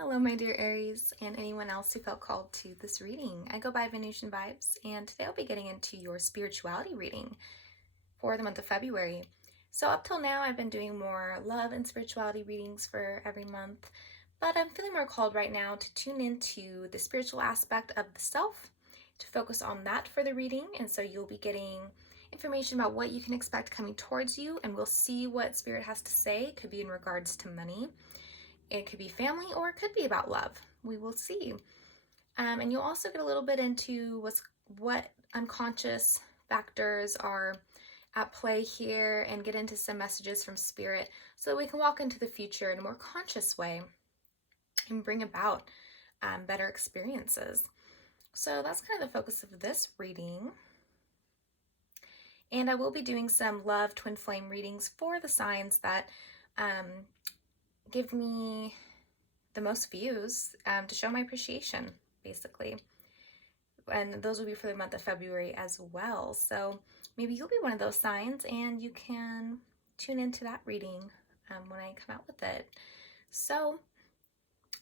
Hello, my dear Aries, and anyone else who felt called to this reading. I go by Venusian Vibes, and today I'll be getting into your spirituality reading for the month of February. So up till now, I've been doing more love and spirituality readings for every month, but I'm feeling more called right now to tune into the spiritual aspect of the self, to focus on that for the reading, and so you'll be getting information about what you can expect coming towards you, and we'll see what Spirit has to say. It could be in regards to money. It could be family, or it could be about love. We will see. And you'll also get a little bit into what unconscious factors are at play here, and get into some messages from Spirit so that we can walk into the future in a more conscious way and bring about better experiences. So that's kind of the focus of this reading. And I will be doing some love twin flame readings for the signs that give me the most views to show my appreciation, basically. And those will be for the month of February as well. So maybe you'll be one of those signs and you can tune into that reading when I come out with it. So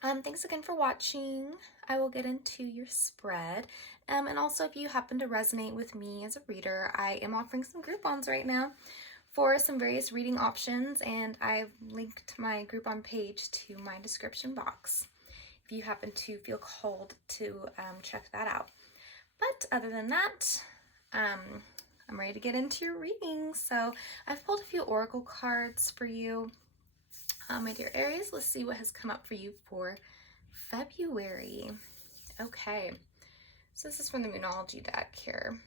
thanks again for watching. I will get into your spread. And also, if you happen to resonate with me as a reader, I am offering some Groupons right now for some various reading options, and I've linked my Groupon page to my description box if you happen to feel called to check that out. But other than that, I'm ready to get into your reading. So I've pulled a few oracle cards for you. My dear Aries, let's see what has come up for you for February. Okay, so this is from the Moonology deck here.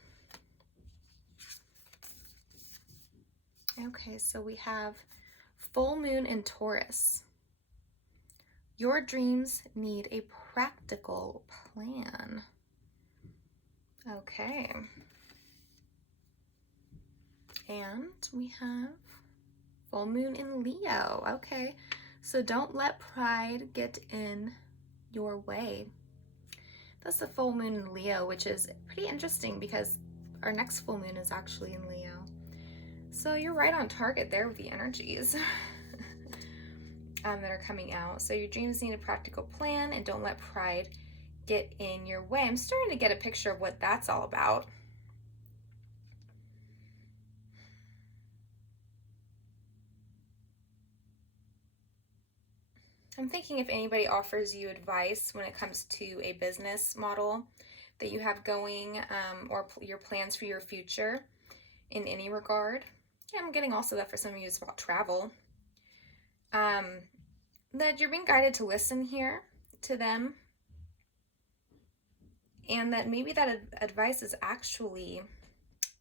Okay, so we have full moon in Taurus. Your dreams need a practical plan. Okay. And we have full moon in Leo. Okay, so don't let pride get in your way. That's the full moon in Leo, which is pretty interesting because our next full moon is actually in Leo. So you're right on target there with the energies that are coming out. So your dreams need a practical plan, and don't let pride get in your way. I'm starting to get a picture of what that's all about. I'm thinking if anybody offers you advice when it comes to a business model that you have going, or your plans for your future in any regard. Yeah, I'm getting also that for some of you it's about travel. That you're being guided to listen here to them, and that maybe that advice is actually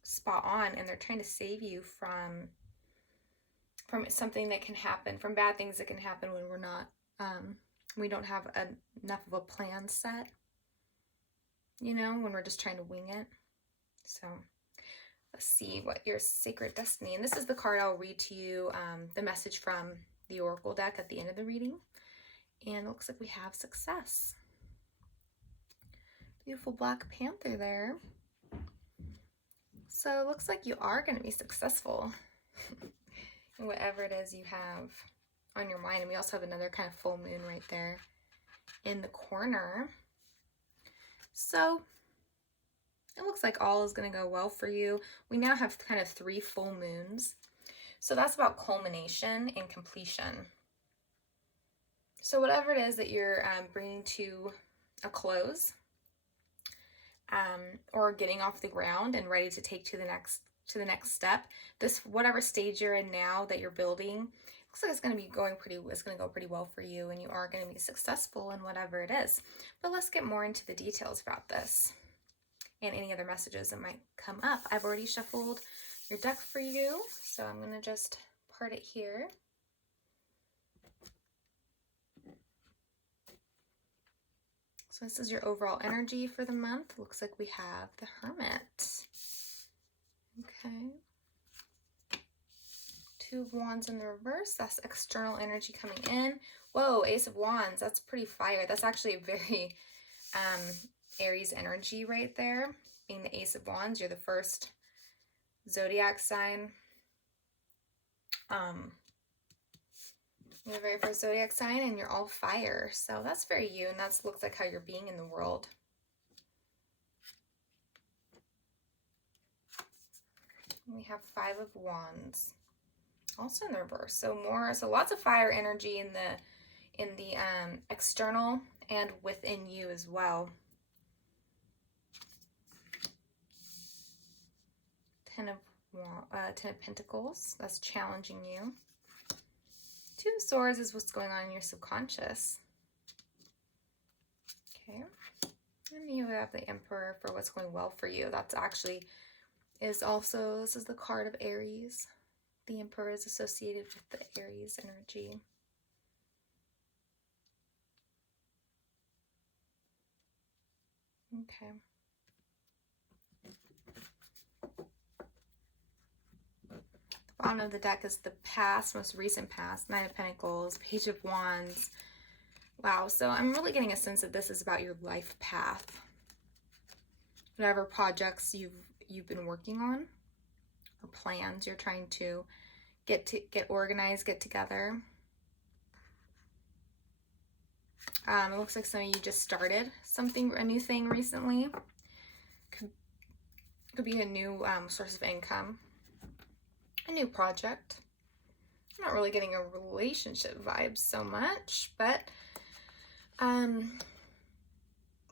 spot on, and they're trying to save you from something that can happen, from bad things that can happen when we're not, we don't have enough of a plan set, you know, when we're just trying to wing it. So let's see what your sacred destiny, and this is the card I'll read to you, the message from the oracle deck at the end of the reading. And it looks like we have success. Beautiful Black Panther there. So it looks like you are going to be successful in whatever it is you have on your mind. And we also have another kind of full moon right there in the corner. So it looks like all is going to go well for you. We now have kind of 3 full moons. So that's about culmination and completion. So whatever it is that you're bringing to a close, or getting off the ground and ready to take to the next step, this whatever stage you're in now that you're building, looks like it's going to go pretty well for you, and you are going to be successful in whatever it is. But let's get more into the details about this and any other messages that might come up. I've already shuffled your deck for you, so I'm going to just part it here. So this is your overall energy for the month. Looks like we have the Hermit. Okay. 2 of Wands in the reverse. That's external energy coming in. Whoa, Ace of Wands. That's pretty fire. That's actually a very Aries energy right there. Being the Ace of Wands, you're the first zodiac sign You're the very first zodiac sign, and you're all fire. So that's very you, and that looks like how you're being in the world. We have 5 of Wands, also in the reverse. So lots of fire energy in the external and within you as well. 10 of Pentacles, that's challenging you. 2 of Swords is what's going on in your subconscious. Okay. And you have the Emperor for what's going well for you. That's actually this is the card of Aries. The Emperor is associated with the Aries energy. Okay. The bottom of the deck is the past, most recent past. 9 of Pentacles, Page of Wands. Wow, so I'm really getting a sense that this is about your life path. Whatever projects you've been working on or plans you're trying to get organized, get together. It looks like some of you just started a new thing recently. Could be a new source of income, a new project. I'm not really getting a relationship vibe so much, but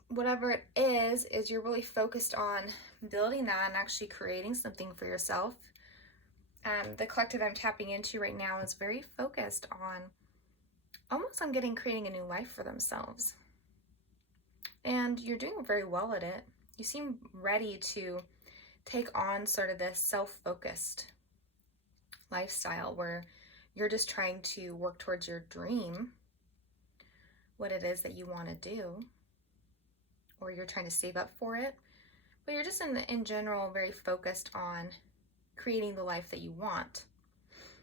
whatever it is you're really focused on building that and actually creating something for yourself. The collective I'm tapping into right now is very focused on creating a new life for themselves. And you're doing very well at it. You seem ready to take on sort of this self-focused lifestyle where you're just trying to work towards your dream, what it is that you want to do, or you're trying to save up for it. But you're just in general very focused on creating the life that you want.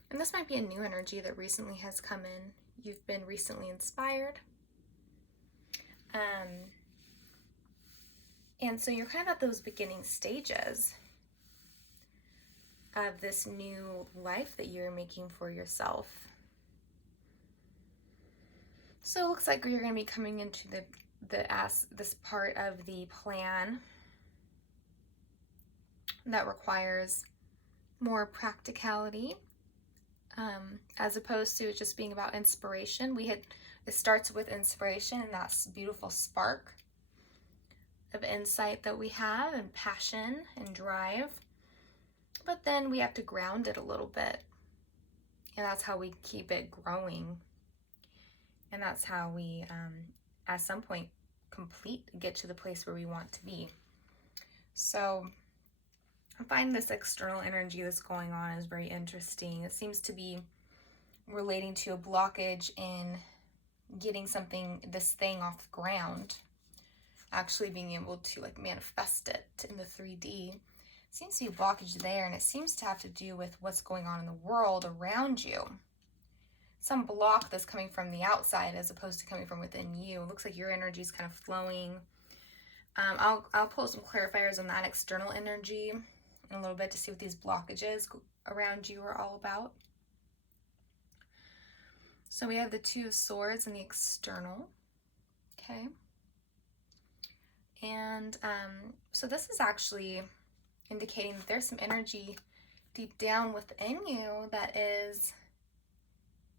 And this might be a new energy that recently has come in. You've been recently inspired. And so you're kind of at those beginning stages of this new life that you're making for yourself. So it looks like you're going to be coming into this part of the plan that requires more practicality, as opposed to it just being about inspiration. It starts with inspiration and that beautiful spark of insight that we have, and passion and drive. But then we have to ground it a little bit. And that's how we keep it growing. And that's how we, at some point, get to the place where we want to be. So I find this external energy that's going on is very interesting. It seems to be relating to a blockage in getting this thing off the ground, actually being able to manifest it in the 3D. Seems to be a blockage there, and it seems to have to do with what's going on in the world around you. Some block that's coming from the outside as opposed to coming from within you. It looks like your energy is kind of flowing. I'll pull some clarifiers on that external energy in a little bit to see what these blockages around you are all about. So we have the 2 of Swords in the external. Okay. And so this is actually indicating that there's some energy deep down within you that is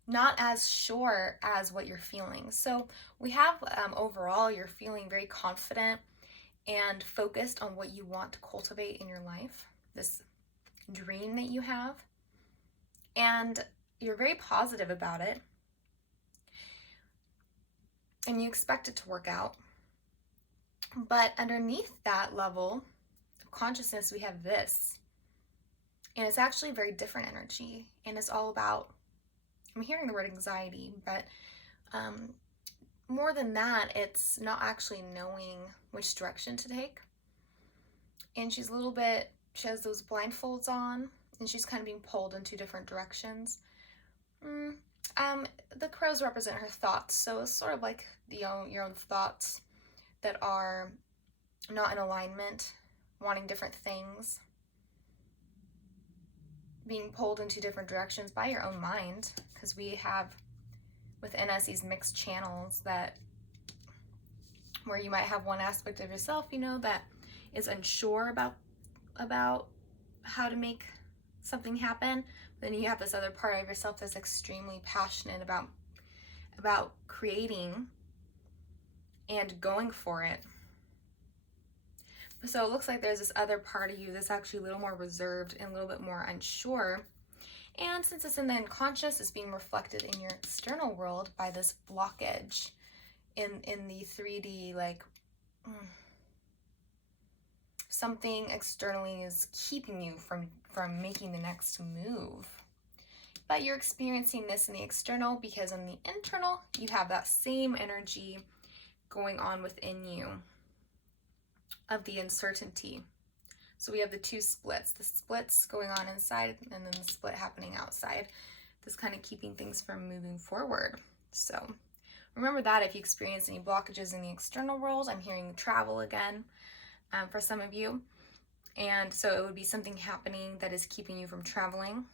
not as sure as what you're feeling. So we have overall, you're feeling very confident and focused on what you want to cultivate in your life, this dream that you have, and you're very positive about it, and you expect it to work out. But underneath that level of consciousness, we have this, and it's actually a very different energy, and it's all about, I'm hearing the word anxiety, but more than that, it's not actually knowing which direction to take. And she has those blindfolds on, and she's kind of being pulled in 2 different directions. The crows represent her thoughts, so it's sort of like your own thoughts that are not in alignment, wanting different things, being pulled in 2 different directions by your own mind, because we have within us, these mixed channels that where you might have one aspect of yourself, you know, that is unsure about how to make something happen. Then you have this other part of yourself that's extremely passionate about creating and going for it. So it looks like there's this other part of you that's actually a little more reserved and a little bit more unsure. And since it's in the unconscious, it's being reflected in your external world by this blockage in the 3D, like something externally is keeping you from making the next move. But you're experiencing this in the external because in the internal, you have that same energy going on within you of the uncertainty. So we have the two splits, the splits going on inside and then the split happening outside. This kind of keeping things from moving forward. So remember that if you experience any blockages in the external world, I'm hearing travel again for some of you. And so it would be something happening that is keeping you from traveling.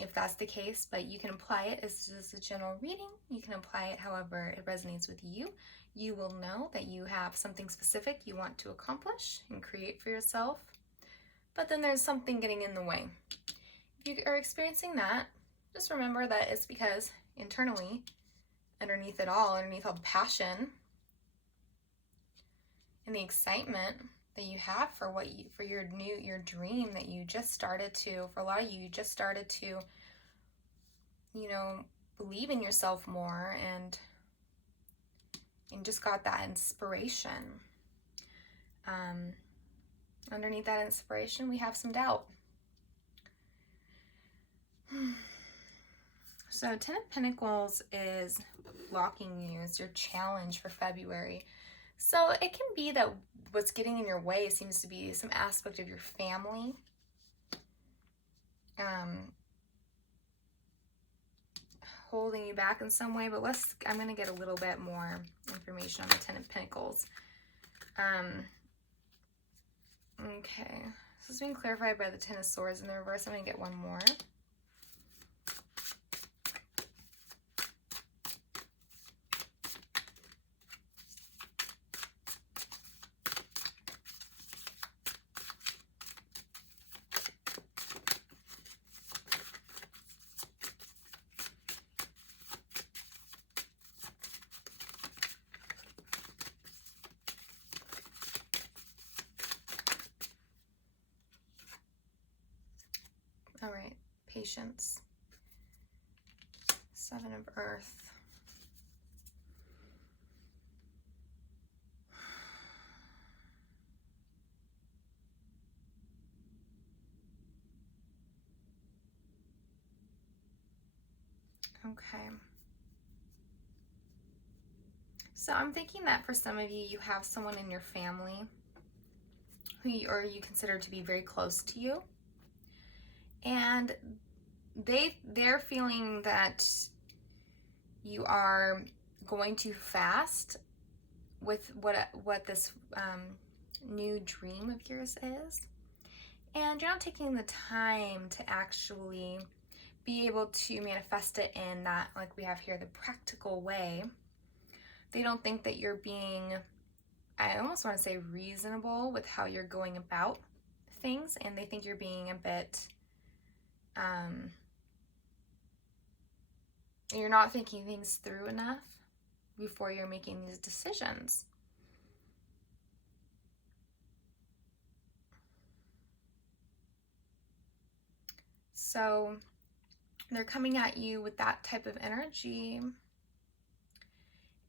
If that's the case, but you can apply it as just a general reading. You can apply it however it resonates with you. You will know that you have something specific you want to accomplish and create for yourself, but then there's something getting in the way. If you are experiencing that, just remember that it's because internally, underneath it all, underneath all the passion and the excitement that you have for your dream that you just started to, for a lot of you just started to, you know, believe in yourself more and just got that inspiration. Underneath that inspiration, we have some doubt. So 10 of Pentacles is blocking you, is your challenge for February. So it can be that what's getting in your way seems to be some aspect of your family. Holding you back in some way, but I'm going to get a little bit more information on the 10 of Pentacles. Okay, this is being clarified by the 10 of Swords in the reverse. I'm going to get one more. All right, patience. 7 of Earth. Okay. So I'm thinking that for some of you, you have someone in your family who you consider to be very close to you. And they're feeling that you are going too fast with what this new dream of yours is, and you're not taking the time to actually be able to manifest it in that, like we have here, the practical way. They don't think that you're being, I almost want to say, reasonable with how you're going about things, and they think you're being a bit you're not thinking things through enough before you're making these decisions. So they're coming at you with that type of energy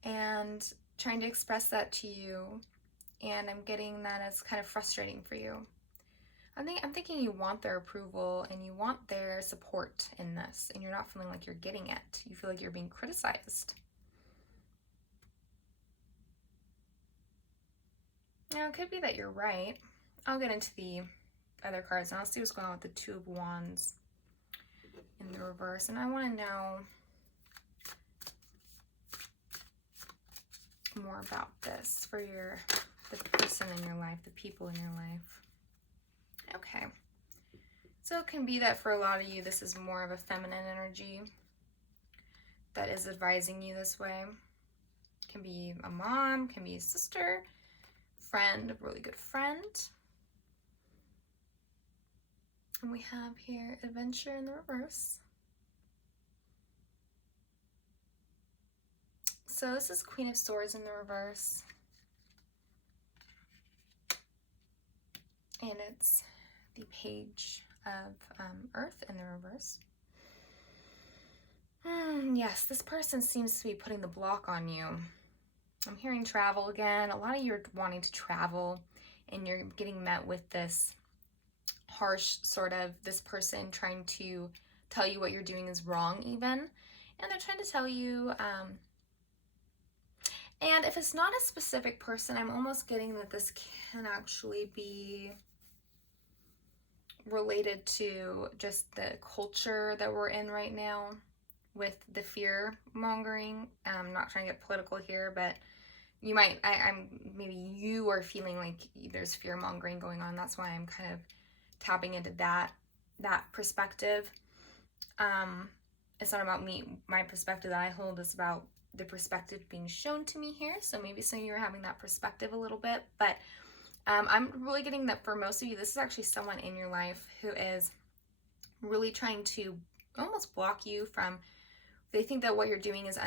and trying to express that to you, and I'm getting that as kind of frustrating for you. I'm thinking you want their approval and you want their support in this, and you're not feeling like you're getting it. You feel like you're being criticized. Now, it could be that you're right. I'll get into the other cards and I'll see what's going on with the 2 of Wands in the reverse. And I want to know more about this for the person in your life, the people in your life. Okay. So it can be that for a lot of you, this is more of a feminine energy that is advising you this way. It can be a mom, can be a sister, friend, a really good friend. And we have here adventure in the reverse. So this is Queen of Swords in the reverse. And it's the Page of Earth in the reverse. Yes, this person seems to be putting the block on you. I'm hearing travel again. A lot of you are wanting to travel, and you're getting met with this harsh sort of, this person trying to tell you what you're doing is wrong even. And they're trying to tell you, and if it's not a specific person, I'm almost getting that this can actually be related to just the culture that we're in right now with the fear mongering. I'm not trying to get political here, but you might, maybe you are feeling like there's fear mongering going on. That's why I'm kind of tapping into that perspective. It's not about me, my perspective that I hold. It's about the perspective being shown to me here. So maybe some of you are having that perspective a little bit, but I'm really getting that for most of you, this is actually someone in your life who is really trying to almost block you from, they think that what you're doing is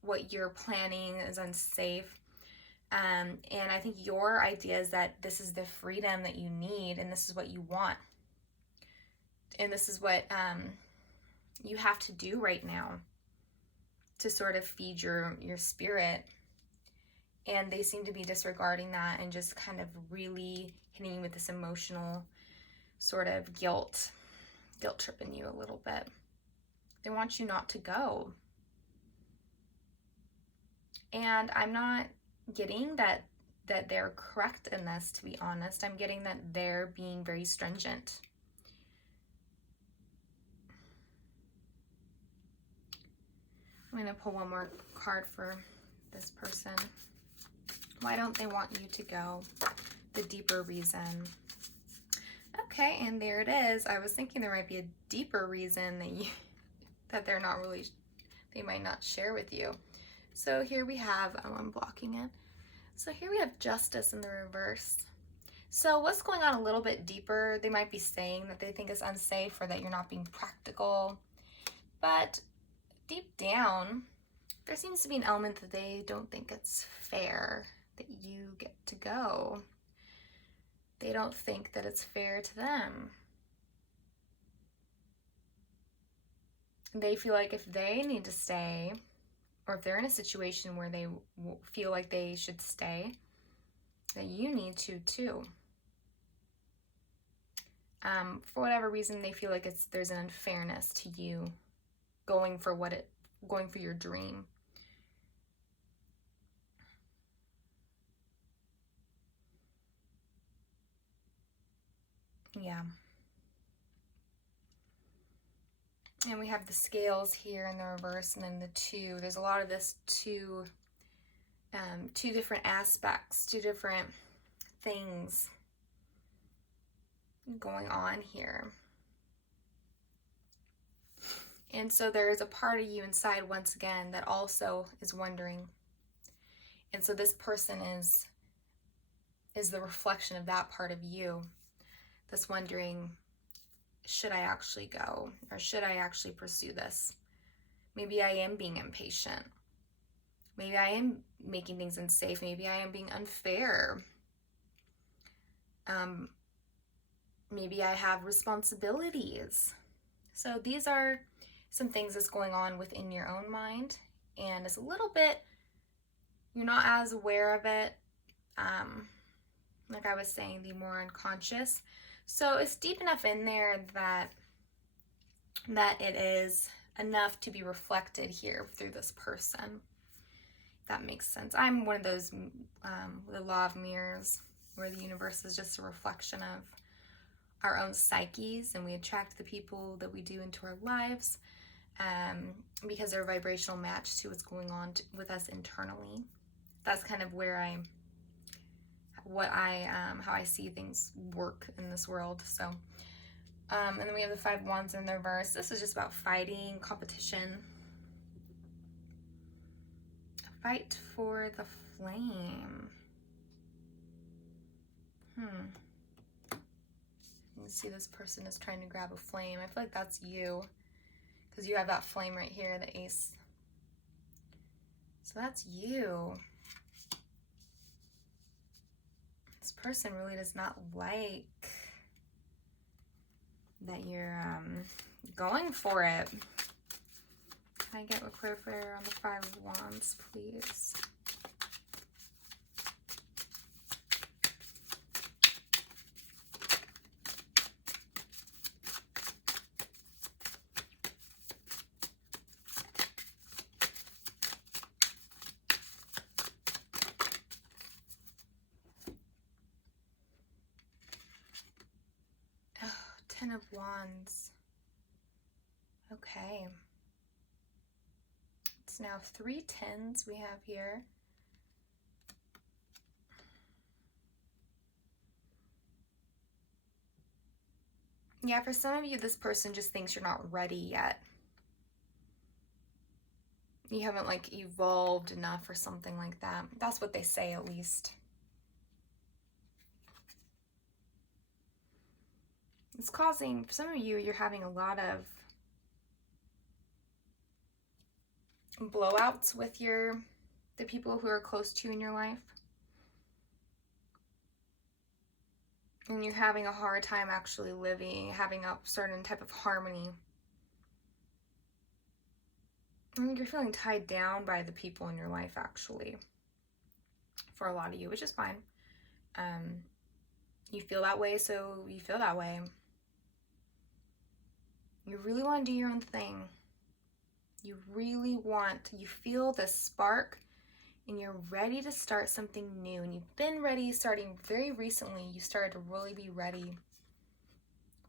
what you're planning is unsafe. And I think your idea is that this is the freedom that you need, and this is what you want. And this is what you have to do right now to sort of feed your spirit. And they seem to be disregarding that and just kind of really hitting you with this emotional sort of guilt tripping you a little bit. They want you not to go. And I'm not getting that they're correct in this, to be honest. I'm getting that they're being very stringent. I'm going to pull one more card for this person. Why don't they want you to go? The deeper reason. Okay, and there it is. I was thinking there might be a deeper reason that they're not really, they might not share with you. So here we have, I'm blocking it. So here we have justice in the reverse. So what's going on a little bit deeper? They might be saying that they think it's unsafe or that you're not being practical. But deep down, there seems to be an element that they don't think it's fair that you get to go. They don't think that it's fair to them. They feel like if they need to stay, or if they're in a situation where they feel like they should stay, that you need to too. For whatever reason, they feel like there's an unfairness to you going for your dream. Yeah. And we have the scales here in the reverse, and then the two. There's a lot of this two different aspects, two different things going on here. And so there is a part of you inside, once again, that also is wondering. And so this person is the reflection of that part of you that's wondering, should I actually go? Or should I actually pursue this? Maybe I am being impatient. Maybe I am making things unsafe. Maybe I am being unfair. Maybe I have responsibilities. So these are some things that's going on within your own mind, and it's a little bit, you're not as aware of it. Like I was saying, the more unconscious. So it's deep enough in there that it is enough to be reflected here through this person. If that makes sense. I'm one of those, the law of mirrors, where the universe is just a reflection of our own psyches, and we attract the people that we do into our lives because they're a vibrational match to what's going on with us internally. That's kind of where how I see things work in this world. So And then we have the 5 Wands in the reverse. This is just about fighting, competition. Fight for the flame. You see this person is trying to grab a flame. I feel like that's you, because you have that flame right here, the Ace. So that's you. This person really does not like that you're going for it. Can I get a clarifier on the 5 of Wands, please? Oh, 10 of Wands. Okay. It's now 3 10s we have here. Yeah, for some of you, this person just thinks you're not ready yet. You haven't like evolved enough or something like that. That's what they say, at least. It's causing, for some of you, you're having a lot of blowouts with the people who are close to you in your life. And you're having a hard time actually having a certain type of harmony. I think you're feeling tied down by the people in your life, actually, for a lot of you, which is fine. You feel that way, so you feel that way. You really want to do your own thing. You feel the spark, and you're ready to start something new. And you've been ready starting very recently. You started to really be ready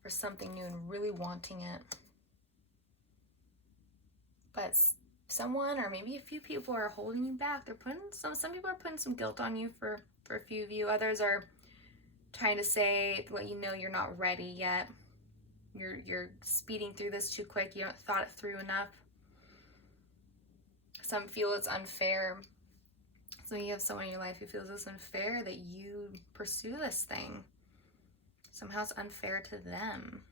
for something new and really wanting it. But someone, or maybe a few people, are holding you back. They're putting some people are putting some guilt on you for a few of you. Others are trying to let you know you're not ready yet. You're speeding through this too quick. You haven't thought it through enough. Some feel it's unfair. So you have someone in your life who feels it's unfair that you pursue this thing. Somehow it's unfair to them.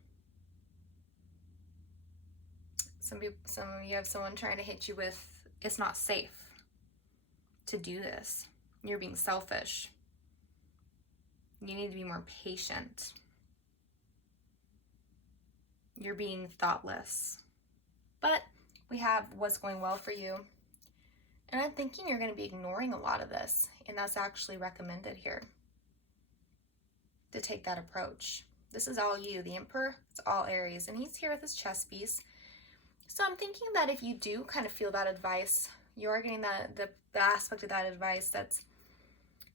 Some of you have someone trying to hit you with, it's not safe to do this. You're being selfish. You need to be more patient. You're being thoughtless. But we have what's going well for you. And I'm thinking you're going to be ignoring a lot of this. And that's actually recommended here, to take that approach. This is all you. The Emperor, it's all Aries. And he's here with his chess piece. So I'm thinking that if you do kind of feel that advice, you are getting the aspect of that advice that's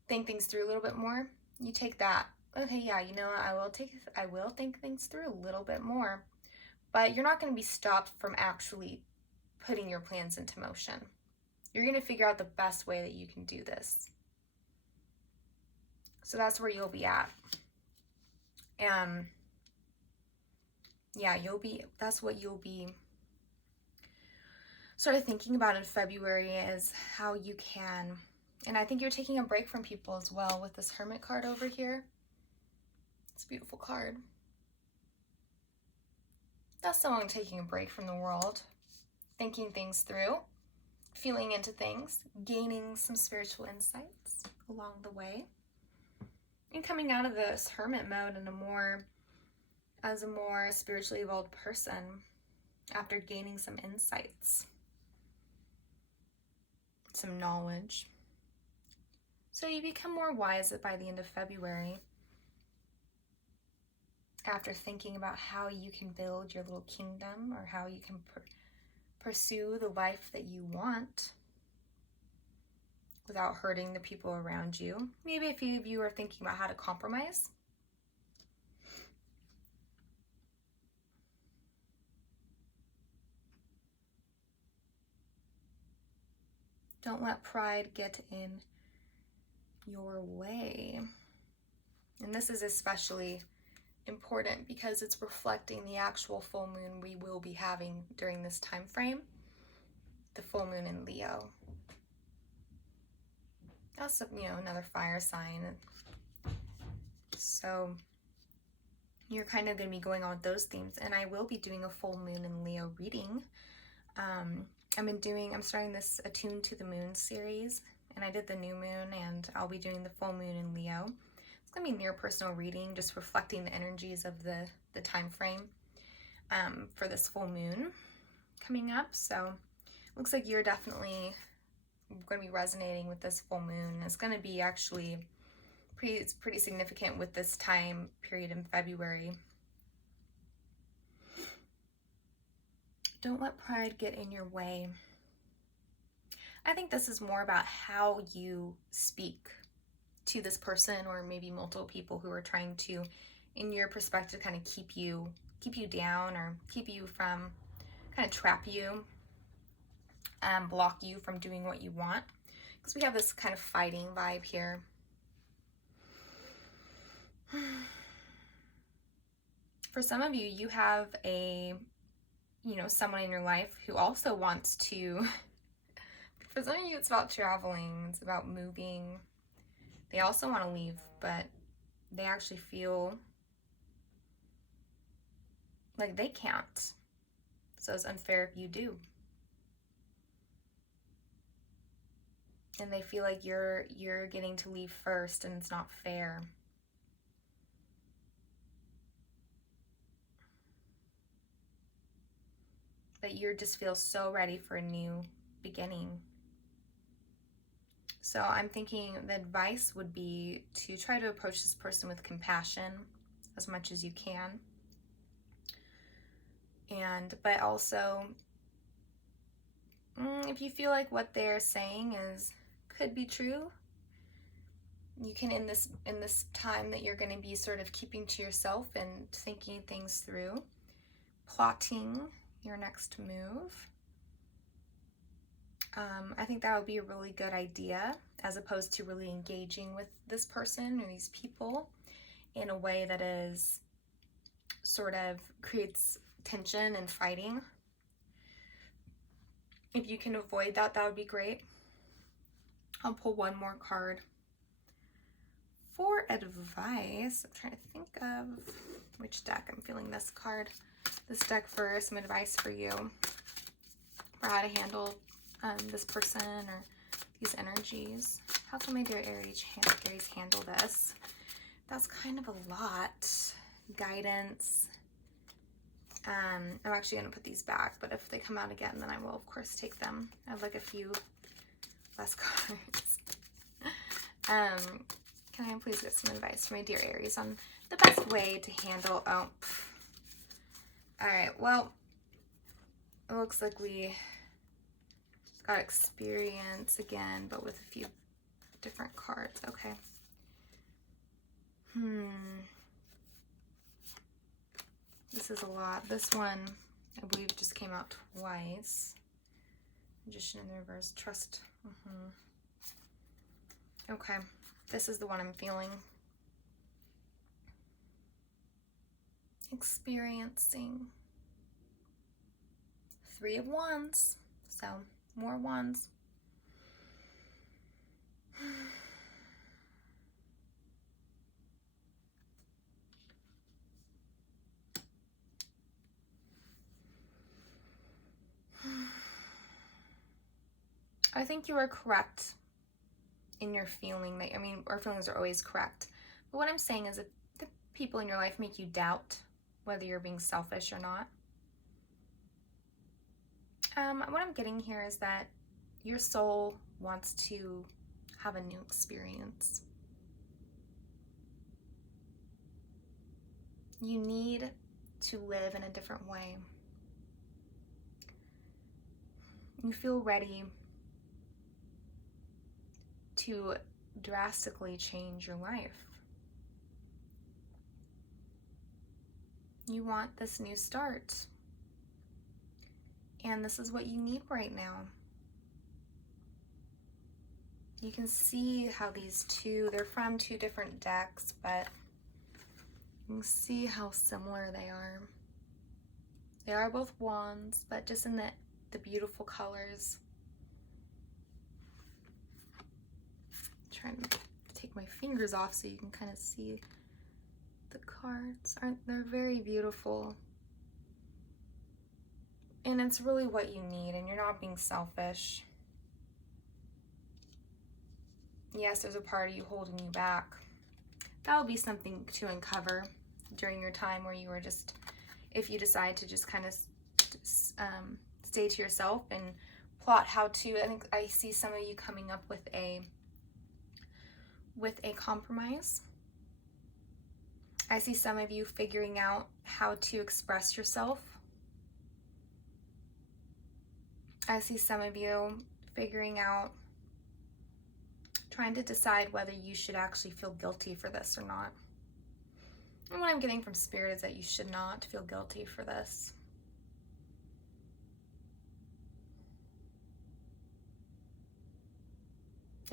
think things through a little bit more. You take that. Okay, yeah, you know what? I will think things through a little bit more. But you're not going to be stopped from actually putting your plans into motion. You're going to figure out the best way that you can do this. So that's where you'll be at. Yeah, that's what you'll be sort of thinking about in February, is how you can, and I think you're taking a break from people as well with this Hermit card over here. It's a beautiful card. That's someone taking a break from the world, thinking things through, feeling into things, gaining some spiritual insights along the way, and coming out of this hermit mode as a more spiritually evolved person after gaining some insights, some knowledge. So you become more wise by the end of February, after thinking about how you can build your little kingdom, or how you can pursue the life that you want without hurting the people around you. Maybe a few of you are thinking about how to compromise. Don't let pride get in your way. And this is especially important because it's reflecting the actual full moon we will be having during this time frame, the full moon in Leo. Also, another fire sign. So you're kind of going to be going on with those themes, and I will be doing a full moon in Leo reading. I'm starting this Attuned to the Moon series, and I did the new moon, and I'll be doing the full moon in Leo. It's going to be near personal reading, just reflecting the energies of the time frame for this full moon coming up. So looks like you're definitely going to be resonating with this full moon. It's going to be actually pretty significant with this time period in February. Don't let pride get in your way. I think this is more about how you speak to this person, or maybe multiple people who are trying to, in your perspective, kind of keep you down, or keep you from, kind of trap you, block you from doing what you want. Because we have this kind of fighting vibe here. For some of you, you have someone in your life who also wants to, for some of you, it's about traveling, it's about moving. They also want to leave, but they actually feel like they can't. So it's unfair if you do. And they feel like you're getting to leave first, and it's not fair. But you just feel so ready for a new beginning. So I'm thinking the advice would be to try to approach this person with compassion as much as you can. But also, if you feel like what they're saying could be true, you can, in this time that you're going to be sort of keeping to yourself and thinking things through, plotting your next move. I think that would be a really good idea, as opposed to really engaging with this person or these people in a way that is sort of creates tension and fighting. If you can avoid that, that would be great. I'll pull one more card for advice. I'm trying to think of which deck. I'm feeling this card. This deck for some advice for you for how to handle this person or these energies. How can my dear Aries handle this? That's kind of a lot. Guidance. I'm actually going to put these back, but if they come out again, then I will, of course, take them. I have like a few less cards. Can I please get some advice from my dear Aries on the best way to handle... Oh, all right, well, it looks like we got experience again, but with a few different cards. Okay. This is a lot. This one, I believe, just came out twice. Magician in the reverse. Trust. Okay. This is the one I'm feeling. Experiencing. 3 of Wands. So, more Wands. I think you are correct in your feeling that, our feelings are always correct. But what I'm saying is that the people in your life make you doubt whether you're being selfish or not. What I'm getting here is that your soul wants to have a new experience. You need to live in a different way. You feel ready to drastically change your life. You want this new start. And this is what you need right now. You can see how these two, they're from 2 different decks, but You can see how similar they are. They are both wands, but just in the beautiful colors. I'm trying to take my fingers off so you can kind of see the cards. They're very beautiful. And it's really what you need, and you're not being selfish. Yes, there's a part of you holding you back. That would be something to uncover during your time where you were just, if you decide to just kind of stay to yourself and plot how to. I think I see some of you coming up with a compromise. I see some of you figuring out how to express yourself. I see some of you figuring out, trying to decide whether you should actually feel guilty for this or not. And what I'm getting from Spirit is that you should not feel guilty for this.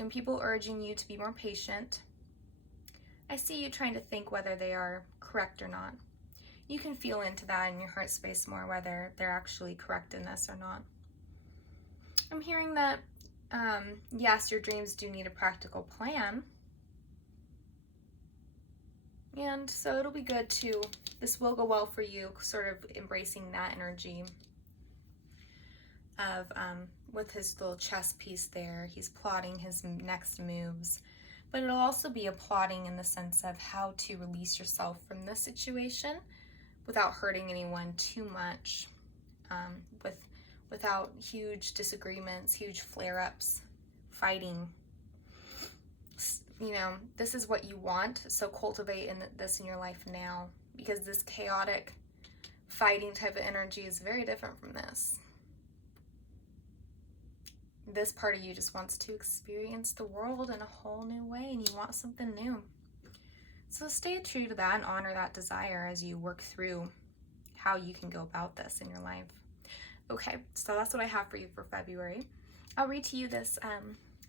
And people urging you to be more patient. I see you trying to think whether they are correct or not. You can feel into that in your heart space more, whether they're actually correct in this or not. I'm hearing that, yes, your dreams do need a practical plan. And so it'll be good to, this will go well for you, sort of embracing that energy of, with his little chess piece there, he's plotting his next moves. But it'll also be a plotting in the sense of how to release yourself from this situation without hurting anyone too much, without huge disagreements, huge flare-ups, fighting. You know, this is what you want, so cultivate this in your life now, because this chaotic, fighting type of energy is very different from this. This part of you just wants to experience the world in a whole new way, and you want something new. So stay true to that and honor that desire as you work through how you can go about this in your life. Okay, so that's what I have for you for February. I'll read to you this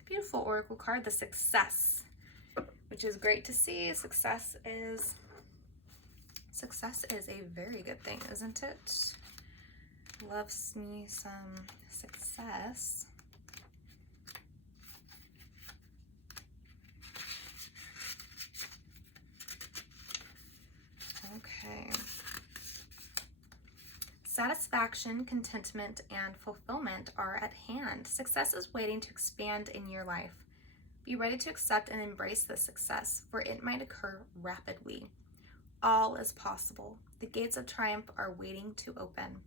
beautiful oracle card, the Success, which is great to see. Success is a very good thing, isn't it? Loves me some success. Okay. Satisfaction, contentment, and fulfillment are at hand. Success is waiting to expand in your life. Be ready to accept and embrace this success, for it might occur rapidly. All is possible. The gates of triumph are waiting to open.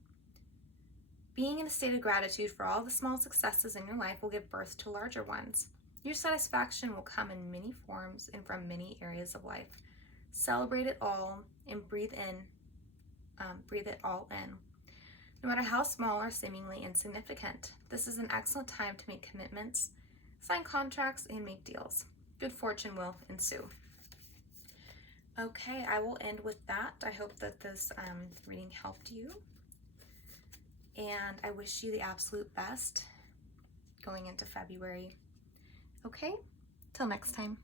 Being in a state of gratitude for all the small successes in your life will give birth to larger ones. Your satisfaction will come in many forms and from many areas of life. Celebrate it all and breathe it all in. No matter how small or seemingly insignificant, this is an excellent time to make commitments, sign contracts, and make deals. Good fortune will ensue. Okay, I will end with that. I hope that this reading helped you. And I wish you the absolute best going into February. Okay, till next time.